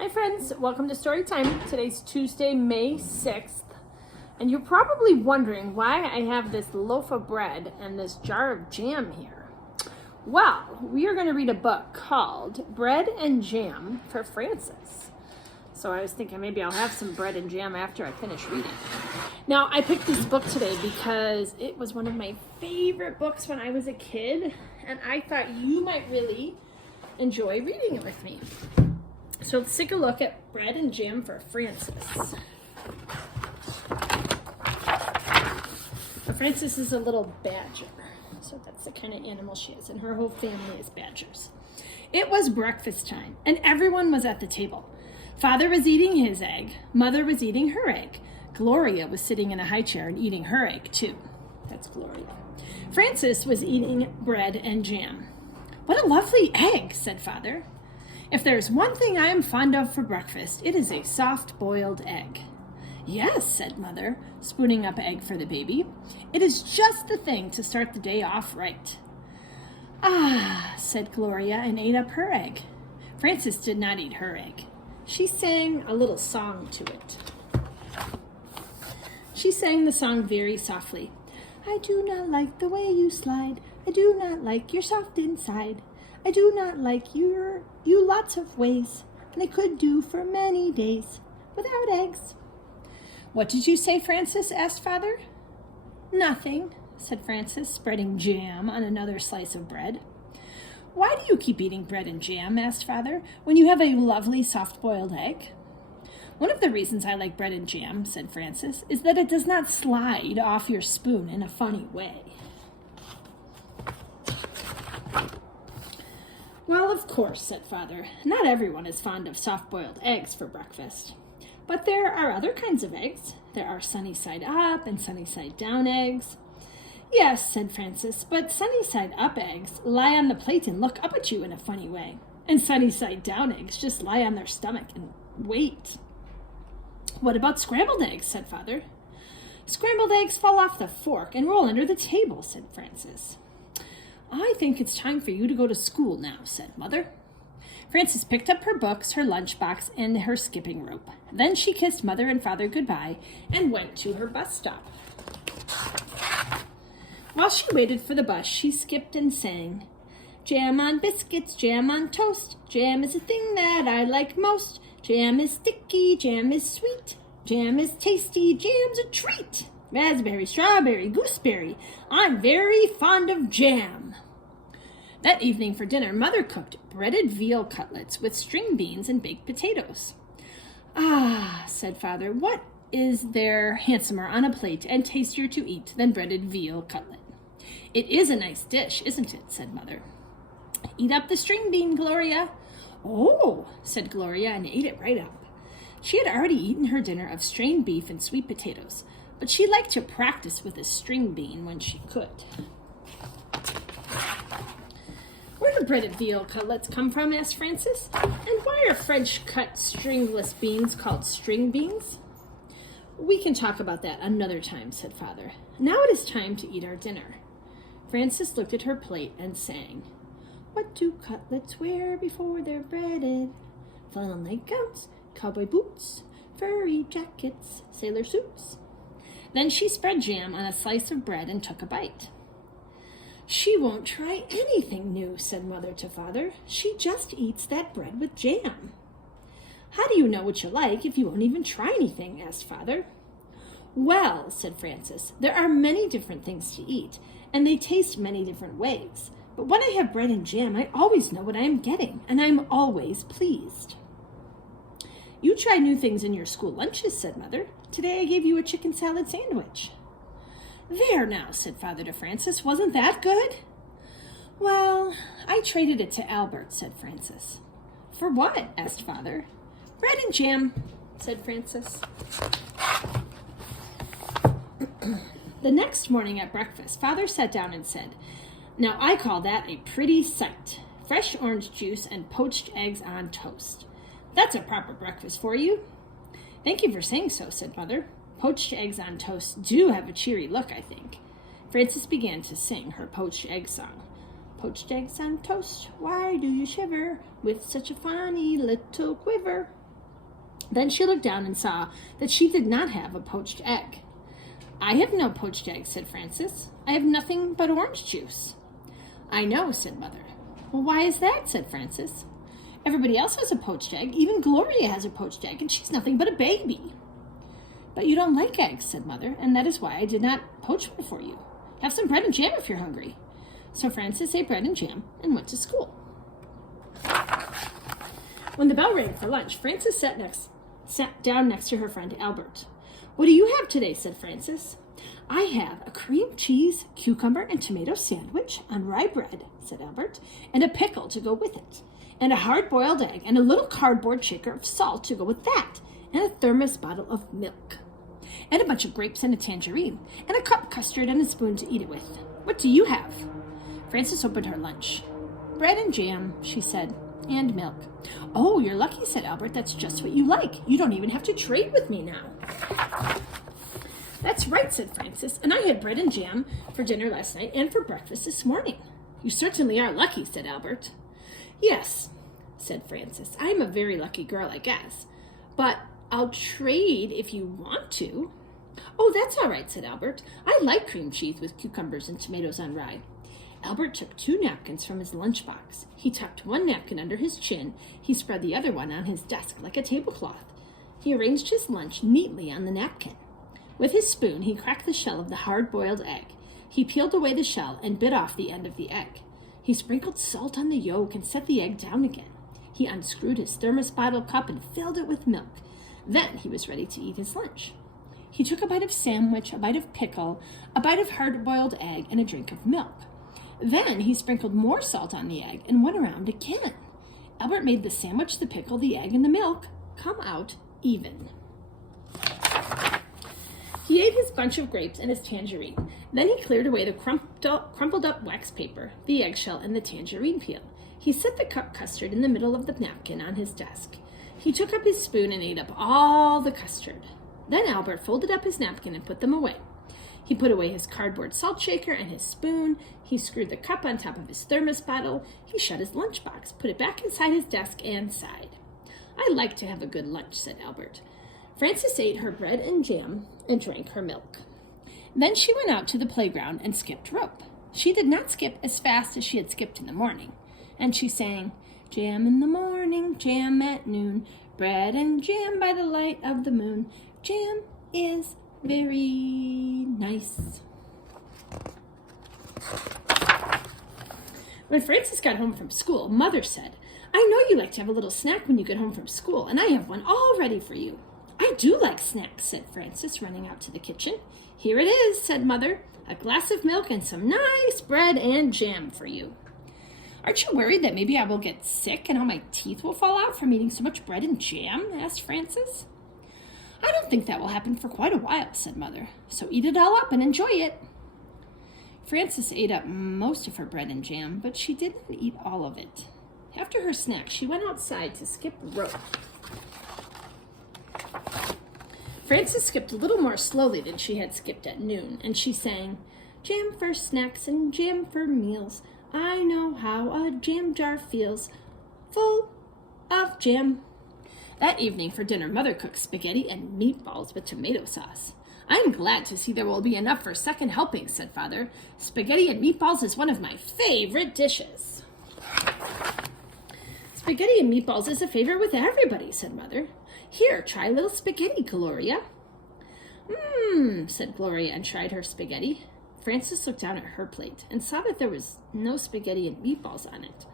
Hi friends, welcome to Story Time. Today's Tuesday, May 6th. And you're probably wondering why I have this loaf of bread and this jar of jam here. Well, we are going to read a book called Bread and Jam for Francis. So I was thinking maybe I'll have some bread and jam after I finish reading. Now, I picked this book today because it was one of my favorite books when I was a kid, and I thought you might really enjoy reading it with me. So let's take a look at Bread and Jam for Francis. Francis is a little badger. So that's the kind of animal she is, and her whole family is badgers. It was breakfast time, and everyone was at the table. Father was eating his egg. Mother was eating her egg. Gloria was sitting in a high chair and eating her egg, too. That's Gloria. Francis was eating bread and jam. "What a lovely egg," said Father. "If there's one thing I am fond of for breakfast, it is a soft-boiled egg." "Yes," said Mother, spooning up egg for the baby. "It is just the thing to start the day off right." "Ah," said Gloria, and ate up her egg. Francis did not eat her egg. She sang a little song to it. She sang the song very softly. "I do not like the way you slide. I do not like your soft inside. I do not like you lots of ways, and I could do for many days without eggs." "What did you say, Francis?" asked Father. "Nothing," said Francis, spreading jam on another slice of bread. "Why do you keep eating bread and jam?" asked Father, "when you have a lovely soft-boiled egg?" "One of the reasons I like bread and jam," said Francis, "is that it does not slide off your spoon in a funny way." "Well, of course," said Father, "not everyone is fond of soft-boiled eggs for breakfast. But there are other kinds of eggs. There are sunny-side-up and sunny-side-down eggs." "Yes," said Francis, "but sunny-side-up eggs lie on the plate and look up at you in a funny way. And sunny-side-down eggs just lie on their stomach and wait." "What about scrambled eggs?" said Father. "Scrambled eggs fall off the fork and roll under the table," said Francis. "I think it's time for you to go to school now," said Mother. Francis picked up her books, her lunchbox, and her skipping rope. Then she kissed Mother and Father goodbye and went to her bus stop. While she waited for the bus, she skipped and sang, "Jam on biscuits, jam on toast. Jam is the thing that I like most. Jam is sticky, jam is sweet. Jam is tasty, jam's a treat. Raspberry, strawberry, gooseberry. I'm very fond of jam." That evening for dinner, Mother cooked breaded veal cutlets with string beans and baked potatoes. "Ah," said Father, "what is there handsomer on a plate and tastier to eat than breaded veal cutlet?" "It is a nice dish, isn't it?" said Mother. "Eat up the string bean, Gloria." "Oh," said Gloria, and ate it right up. She had already eaten her dinner of strained beef and sweet potatoes, but she liked to practice with a string bean when she could. "Where do breaded veal cutlets come from?" asked Francis. "And why are French-cut stringless beans called string beans?" "We can talk about that another time," said Father. "Now it is time to eat our dinner." Francis looked at her plate and sang, "What do cutlets wear before they're breaded? Flannel nightgowns, cowboy boots, furry jackets, sailor suits." Then she spread jam on a slice of bread and took a bite. "She won't try anything new," said Mother to Father. "She just eats that bread with jam." "How do you know what you like if you won't even try anything?" asked Father. "Well," said Francis, "there are many different things to eat, and they taste many different ways. But when I have bread and jam, I always know what I am getting, and I am always pleased." "You try new things in your school lunches," said Mother. "Today I gave you a chicken salad sandwich." "There now," said Father to Francis, "wasn't that good?" "Well, I traded it to Albert," said Francis. "For what?" asked Father. "Bread and jam," said Francis. The next morning at breakfast, Father sat down and said, "Now I call that a pretty sight. Fresh orange juice and poached eggs on toast. That's a proper breakfast for you." "Thank you for saying so," said Mother. "Poached eggs on toast do have a cheery look, I think." Francis began to sing her poached egg song. "Poached eggs on toast, why do you shiver with such a funny little quiver? Then she looked down and saw that she did not have a poached egg. "I have no poached egg," said Frances. "I have nothing but orange juice." "I know," said Mother. "Well, why is that?" said Frances. "Everybody else has a poached egg. Even Gloria has a poached egg, and she's nothing but a baby." "But you don't like eggs," said Mother, "and that is why I did not poach one for you. Have some bread and jam if you're hungry." So Frances ate bread and jam and went to school. When the bell rang for lunch, Frances sat down next to her friend Albert. "What do you have today?" said Frances. "I have a cream cheese, cucumber, and tomato sandwich on rye bread," said Albert, "and a pickle to go with it, and a hard-boiled egg, and a little cardboard shaker of salt to go with that, and a thermos bottle of milk, and a bunch of grapes and a tangerine, and a cup custard and a spoon to eat it with. What do you have?" Frances opened her lunch. "Bread and jam," she said, "and milk." "Oh, you're lucky," said Albert. "That's just what you like. You don't even have to trade with me now." "That's right," said Frances, "and I had bread and jam for dinner last night and for breakfast this morning." "You certainly are lucky," said Albert. "Yes," said Frances, "I'm a very lucky girl, I guess. But I'll trade if you want to." "Oh, that's all right," said Albert. "I like cream cheese with cucumbers and tomatoes on rye." Albert took 2 napkins from his lunchbox. He tucked one napkin under his chin. He spread the other one on his desk like a tablecloth. He arranged his lunch neatly on the napkin. With his spoon, he cracked the shell of the hard-boiled egg. He peeled away the shell and bit off the end of the egg. He sprinkled salt on the yolk and set the egg down again. He unscrewed his thermos bottle cup and filled it with milk. Then he was ready to eat his lunch. He took a bite of sandwich, a bite of pickle, a bite of hard-boiled egg, and a drink of milk. Then he sprinkled more salt on the egg and went around again. Albert made the sandwich, the pickle, the egg, and the milk come out even. He ate his bunch of grapes and his tangerine. Then he cleared away the crumpled up wax paper, the eggshell, and the tangerine peel. He set the cup custard in the middle of the napkin on his desk. He took up his spoon and ate up all the custard. Then Albert folded up his napkin and put them away. He put away his cardboard salt shaker and his spoon. He screwed the cup on top of his thermos bottle. He shut his lunchbox, put it back inside his desk, and sighed. "I like to have a good lunch," said Albert. Frances ate her bread and jam and drank her milk. Then she went out to the playground and skipped rope. She did not skip as fast as she had skipped in the morning, and she sang, "Jam in the morning, jam at noon, bread and jam by the light of the moon. Jam is very nice." When Frances got home from school, Mother said, "I know you like to have a little snack when you get home from school, and I have one all ready for you." "I do like snacks," said Frances, running out to the kitchen. "Here it is," said Mother, "a glass of milk and some nice bread and jam for you." "Aren't you worried that maybe I will get sick and all my teeth will fall out from eating so much bread and jam?" asked Frances. "I don't think that will happen for quite a while," said Mother, "so eat it all up and enjoy it." Frances ate up most of her bread and jam, but she did not eat all of it. After her snack, she went outside to skip rope. Frances skipped a little more slowly than she had skipped at noon, and she sang, "Jam for snacks and jam for meals. I know how a jam jar feels, full of jam." That evening for dinner, Mother cooked spaghetti and meatballs with tomato sauce. "I'm glad to see there will be enough for second helping," said Father. "Spaghetti and meatballs is one of my favorite dishes." "Spaghetti and meatballs is a favorite with everybody," said Mother. "Here, try a little spaghetti, Gloria." Said Gloria and tried her spaghetti. Frances looked down at her plate and saw that there was no spaghetti and meatballs on it.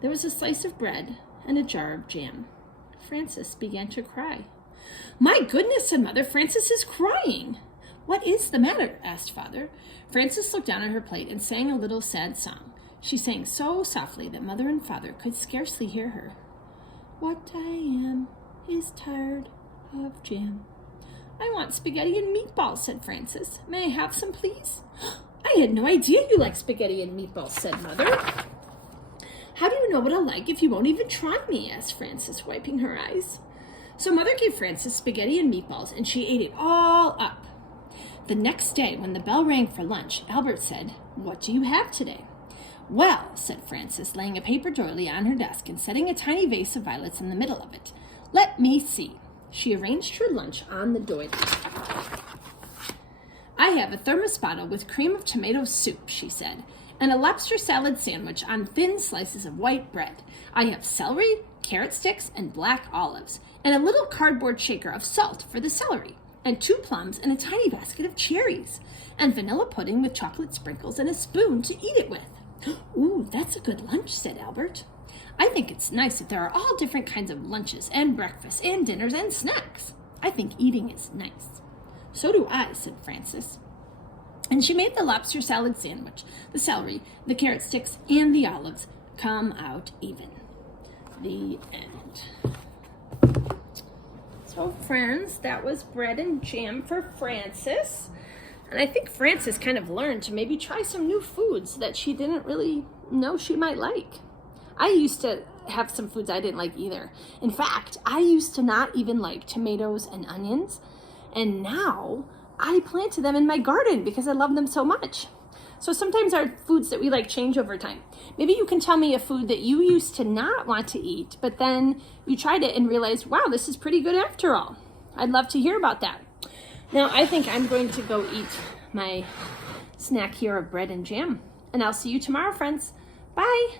There was a slice of bread and a jar of jam. Frances began to cry. "My goodness," said Mother, "Frances is crying." "What is the matter?" asked Father. Frances looked down at her plate and sang a little sad song. She sang so softly that Mother and Father could scarcely hear her. "What I am is tired of jam." "I want spaghetti and meatballs," said Frances. "May I have some, please?" "I had no idea you like spaghetti and meatballs," said Mother. "How do you know what I like if you won't even try me?" asked Frances, wiping her eyes. So Mother gave Frances spaghetti and meatballs, and she ate it all up. The next day, when the bell rang for lunch, Albert said, "What do you have today?" "Well," said Frances, laying a paper doily on her desk and setting a tiny vase of violets in the middle of it, "let me see. She arranged her lunch on the doily. I have a thermos bottle with cream of tomato soup, she said, and a lobster salad sandwich on thin slices of white bread. I have celery, carrot sticks, and black olives, and a little cardboard shaker of salt for the celery, and 2 plums and a tiny basket of cherries, and vanilla pudding with chocolate sprinkles and a spoon to eat it with. Ooh, that's a good lunch, said Albert. I think it's nice that there are all different kinds of lunches and breakfasts and dinners and snacks. I think eating is nice. So do I, said Frances. And she made the lobster salad sandwich, the celery, the carrot sticks, and the olives come out even. The end. So, friends, that was bread and jam for Frances. And I think Frances kind of learned to maybe try some new foods that she didn't really know she might like. I used to have some foods I didn't like either. In fact, I used to not even like tomatoes and onions. And now I planted them in my garden because I love them so much. So sometimes our foods that we like change over time. Maybe you can tell me a food that you used to not want to eat, but then you tried it and realized, wow, this is pretty good after all. I'd love to hear about that. Now, I think I'm going to go eat my snack here of bread and jam. And I'll see you tomorrow, friends. Bye.